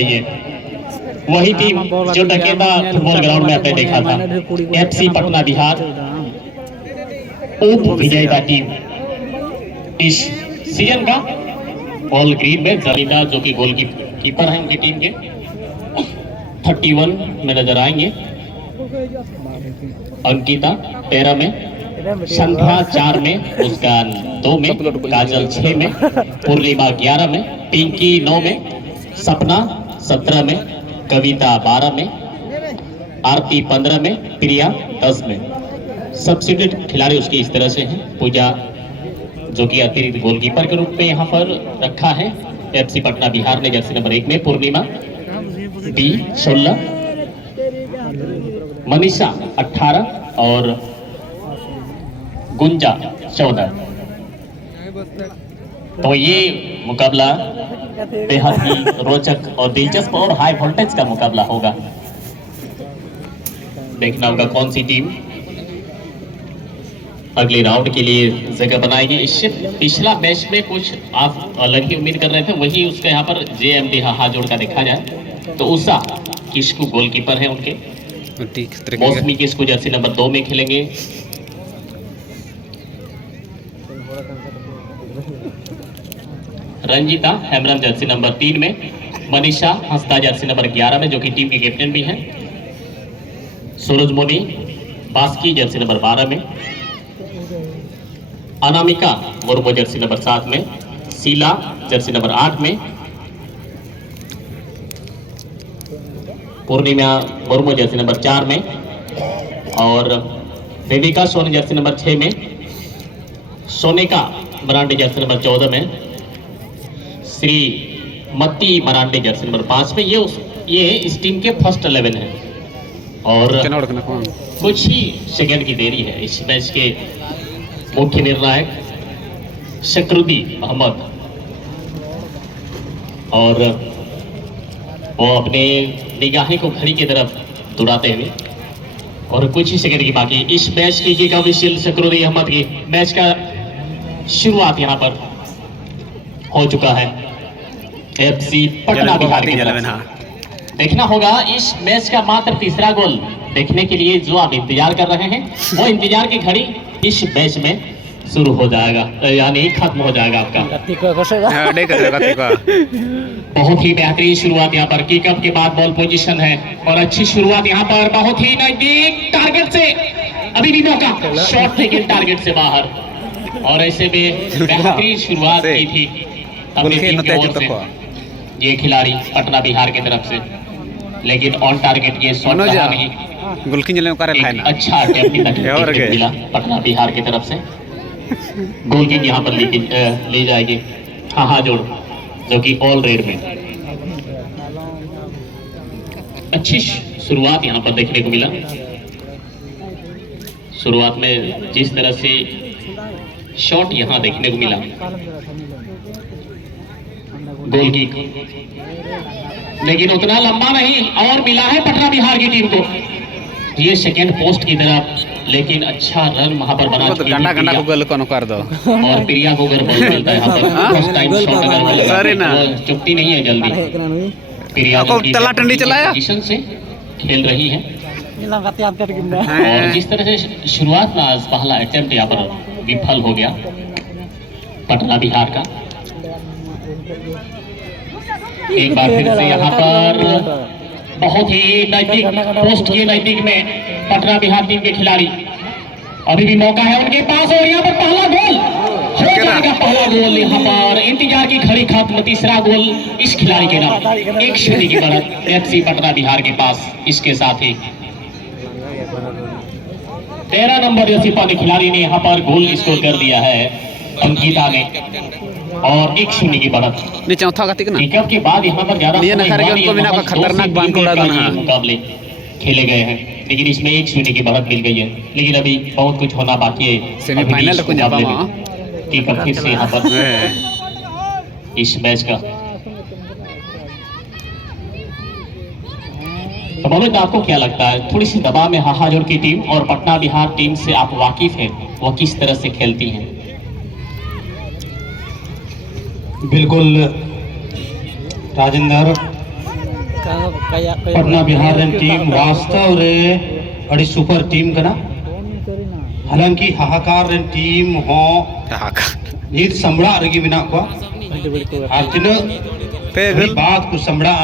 ये वही टीम जो डकेता फुटबॉल ग्राउंड में आपने देखा था, एफसी पटना बिहार उप विजेता टीम इस सीजन का। ऑल ग्रीन में जरीना जो कि गोल कीपर है उनकी टीम के 31 में नजर आएंगे, अंकिता 13 में, संध्या 4 में, मुस्कान 2 में, काजल 6 में, पूर्णिमा 11 में, पिंकी 9 में, सपना 17 में, कविता 12 में, आरती 15 में, प्रिया 10 में। सब्सिट्यूट खिलाड़ी उसकी इस तरह से हैं। पूजा जो कि अतिरिक्त गोलकीपर के रूप में यहाँ पर रखा है एफसी पटना बिहार ने जर्सी नंबर 1 में, पूर्णिमा बी 16, मनीषा 18 और गुंजा 14। तो ये मुकाबला बेहद ही रोचक और दिलचस्प और हाई वोल्टेज का मुकाबला होगा। देखना होगा कौन सी टीम अगले राउंड के लिए जगह बनाएगी। इससे पिछला मैच में कुछ आप अलग ही उम्मीद कर रहे थे, वही उसका यहाँ पर जेएमडी हाजोड़ का देखा जाए तो उषा किसको गोलकीपर है उनके, मौसमी किसको जर्सी नंबर 2 में खेलेंगे, रंजीता हेमरम जर्सी नंबर 3 में, मनीषा हंसदा जर्सी नंबर 11 में जो कि टीम के कैप्टन भी हैं, सूरजमुनि बास्की जर्सी नंबर 12 में, अनामिका मुर्मू जर्सी नंबर 7 में, शीला जर्सी नंबर 8 में, पूर्णिमा मुर्मू जर्सी नंबर 4 में और देविका सोनी जर्सी नंबर 6 में, सोनिका मरांडी जर्सी नंबर 14 में, श्री मत्ती मरांडी जर्सी नंबर 5 में। ये इस टीम के फर्स्ट 11 है और कुछ ही सेकंड की देरी है। इस मैच के मुख्य निर्णायक शकरुद्दी अहमद और वो अपने निगाहें को घड़ी की तरफ दौड़ाते हुए और कुछ ही सेकंड की बाकी इस मैच की किक ऑफ शकरुद्दी अहमद की मैच का शुरुआत यहां पर हो चुका है एफसी पटना बिहार की तरफ। देखना होगा इस मैच का मात्र तीसरा गोल देखने के लिए जो आप इंतजार कर रहे हैं, वो इंतजार की घड़ी इस मैच में शुरू हो जाएगा, यानी खत्म हो जाएगा आपका। बहुत ही बेहतरीन शुरुआत यहाँ पर, किकअप के बाद बॉल पोजीशन है और अच्छी शुरुआत यहाँ पर, बहुत ही नजदीक टारगेट से, अभी भी मौका, शॉट लेकिन टारगेट से बाहर और ऐसे में बेहतरीन शुरुआत की थी ये खिलाड़ी पटना बिहार की तरफ से, लेकिन ऑन टारगेट ये शॉट रहा नहीं। अच्छा अटेम्प्ट मिला पटना बिहार की तरफ से, गोल किक यहाँ पर ले जाएगी हाजोड़ जो कि ऑल रेड में। अच्छी शुरुआत यहाँ पर देखने को मिला। शुरुआत में जिस तरह से शॉट यहाँ देखने को मिला, गोल किक, लेकिन उतना लंबा नहीं और मिला है पटना बिहार की टीम को ये सेकंड पोस्ट की तरफ, लेकिन अच्छा रन वहां पर बना चुकी है को गोल कर दो और प्रिया को अगर बॉल मिलता है यहाँ पर फर्स्ट टाइम शॉट अगर चुपती नहीं है जल्दी, प्रिया तला टंडी चलाया पोजीशन से खेल रही है और जिस तरह से शुरुआत में पहला अटेम्प्ट यहाँ पर विफल हो गया पटना बिहार का। एक बार फिर से यहाँ पर बहुत ही नजदीक पोस्ट के नजदीक में पटना बिहार टीम के खिलाड़ी, अभी भी मौका है उनके पास और यहाँ पर पहला गोल हो जाएगा। पहला गोल यहाँ पर, इंतजार की घड़ी खत्म, तीसरा गोल इस खिलाड़ी के नाम, 1-0 की बढ़त एफसी पटना बिहार के पास। इसके साथ ही 13 नंबर जर्सी पाने खिलाड़ी ने यहाँ पर गोल स्कोर कर दिया है अंकिता ने और 1-0 की बढ़त। पिकअप के बाद यहाँ पर ज्यादा खतरनाक मुकाबले खेले गए हैं, लेकिन इसमें 1-0 की बढ़त मिल गई है, लेकिन अभी बहुत कुछ होना बाकी है सेमीफाइनल पिकअप फिर से यहाँ पर इस मैच का। तो मनोज आपको क्या लगता है, थोड़ी सी दबाव में हाजोड़ की टीम और पटना बिहार टीम से आप वाकिफ हैं, वो किस तरह से खेलती हैं? बिल्कुल राजेंद्र, पटना बिहार टीम वास्तव रे अड़ी सुपर टीम कना हालांकि हाहाकार टीम हो नीट संबड़ा रगी बिना को और तीन बात को संबड़ा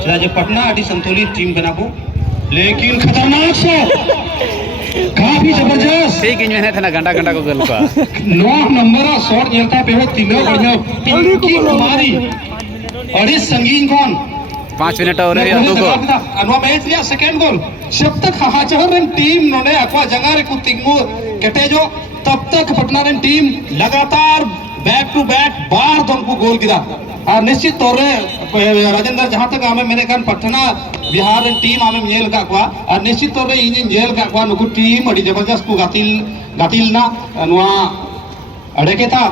चला जे पटना अड़ी संतुलित टीम कना को लेकिन खतरनाक से काफी जबरदस्त ठीक इन में था गंडा गंडा को गल का 9 नंबर शॉट खेलता पे तीनों बढ़िया पिंकी कुमारी और इस संगीन कौन 5 मिनट और है दो गोल अनवा मैच लिया सेकंड गोल जब तक हाहाचार टीम नोने अक्वा जगह रे कुतिंगो कटेजो तब तक पटना रे टीम लगातार बैक टू बैक बार दोन को गोल गिरा और निश्चित तौर रे राजेंद्र जहां तक हमें मेरे कान पटना बिहार रे टीम हमें जेल का क्वा और निश्चित तौर रे इन जेल का क्वा नुकु टीम अड़ी जबरदस्त को गातिल ना नवा अड़के था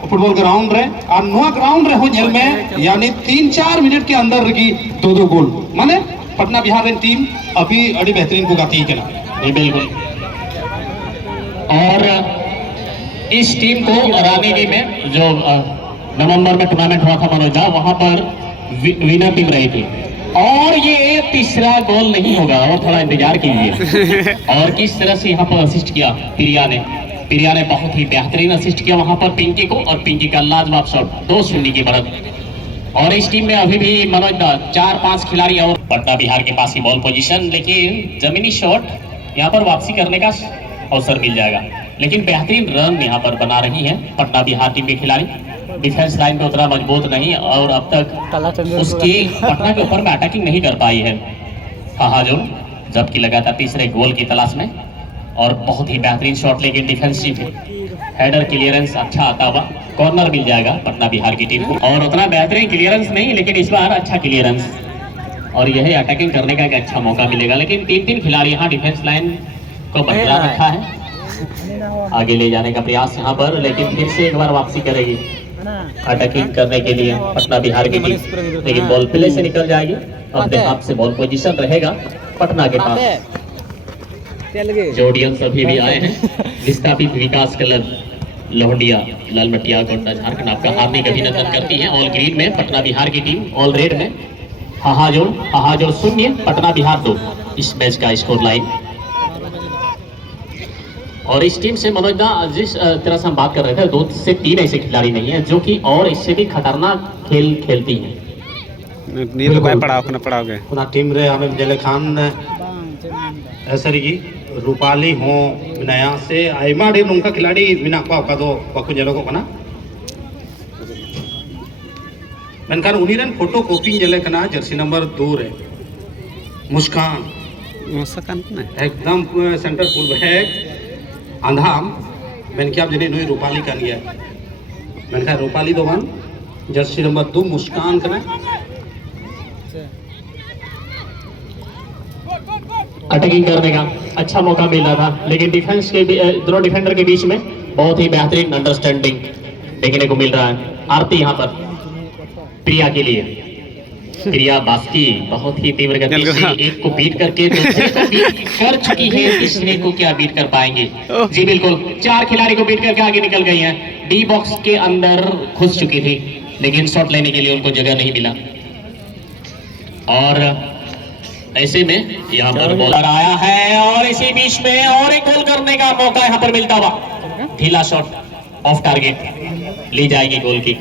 फुटबॉल ग्राउंड रे और नवा ग्राउंड रे हो जेल में यानी 3-4 मिनट के अंदर रगी 2-2 गोल माने पटना बिहार रे टीम अभी अड़ी बेहतरीन को गाती है ना बिल्कुल। और इस टीम को रानीगढ़ में जो नवंबर में टूर्नामेंट हुआ था मनोज दा वहां पर विनर टीम रही थी और ये तीसरा गोल नहीं होगा और थोड़ा इंतजार कीजिए। और किस तरह से यहाँ पर असिस्ट किया प्रिया ने बहुत ही बेहतरीन असिस्ट किया वहां पर पिंकी को और पिंकी का लाजवाब शॉट 2-0 की बढ़त। और इस टीम में अभी भी मनोज दा 4-5 खिलाड़ी और पटना बिहार के पास ही बॉल पोजीशन लेकिन जमीनी शॉट यहाँ पर वापसी करने का अवसर मिल जाएगा लेकिन बेहतरीन रन यहाँ पर बना रही है पटना बिहार टीम के खिलाड़ी। डिफेंस लाइन पे उतना मजबूत नहीं और अब तक उसकी पटना के ऊपर में अटैकिंग नहीं कर पाई है हाहाजो जबकि लगातार तीसरे गोल की तलाश में और बहुत ही बेहतरीन शॉट लेकिन डिफेंसिव हेडर क्लियरेंस अच्छा आता हुआ कॉर्नर मिल जाएगा पटना बिहार की टीम को और उतना बेहतरीन क्लियरेंस नहीं लेकिन इस बार अच्छा क्लियरेंस और यही अटैकिंग करने का एक अच्छा मौका मिलेगा। लेकिन 3 खिलाड़ी यहाँ डिफेंस लाइन को बरकरार रखा है आगे ले जाने का प्रयास यहाँ पर लेकिन फिर से एक बार वापसी करेगी अटैकिंग करने के लिए पटना बिहार की टीम लेकिन बॉल प्ले से निकल जाएगी अपने हाथ से बॉल पोजीशन रहेगा पटना के पास। जोडियंस अभी भी आए हैं विस्थापित विकास क्लब लोहंडिया लालमटिया गोंडा झारखंड आपका हार्दिक अभिनंदन करती है। ऑल ग्रीन में पटना बिहार की टीम ऑल रेड में हाहाजोड़ 0 पटना बिहार 2 इस मैच का स्कोर लाइन। और इस टीम से मनोज दा जिस तरह से हम बात कर रहे थे 2 से 3 ऐसे खिलाड़ी नहीं है जो कि और इससे भी खतरनाक खेल खेलती हैं। नील को पड़ाओगे पुना टीम रे हमें जले खान ऐसरी की रूपाली हो नया से आयमा डे नोंका खिलाड़ी बिना का दो बाकु जलो को कना मनकार उनीरन फोटो कॉपी जले कना जर्सी नंबर 2 रे मुस्कान एकदम सेंटर फुल बैक अंधाम मैंने क्या जने नोई रूपाली का लिया मैंने कहा रूपाली दो वन जर्सी नंबर 2 मुस्कान करना अटैकिंग करने का अच्छा मौका मिल रहा था लेकिन डिफेंस के दोनों डिफेंडर के बीच में बहुत ही बेहतरीन अंडरस्टैंडिंग देखने को मिल रहा है। आरती यहाँ पर प्रिया के लिए प्रिया बास्की बहुत ही तीव्र गति से एक को बीट करके दूसरे को बीट कर चुकी है तीसरे को क्या बीट कर पाएंगे जी बिल्कुल 4 खिलाड़ी को बीट करके आगे निकल गई हैं डी बॉक्स के अंदर घुस चुकी थी लेकिन शॉट लेने के लिए उनको जगह नहीं मिला। और ऐसे में यहाँ पर बॉलर आया है और इसी बीच में और एक गोल करने का मौका यहाँ पर मिलता हुआ ढीला शॉट ऑफ टारगेट ली जाएगी गोल की।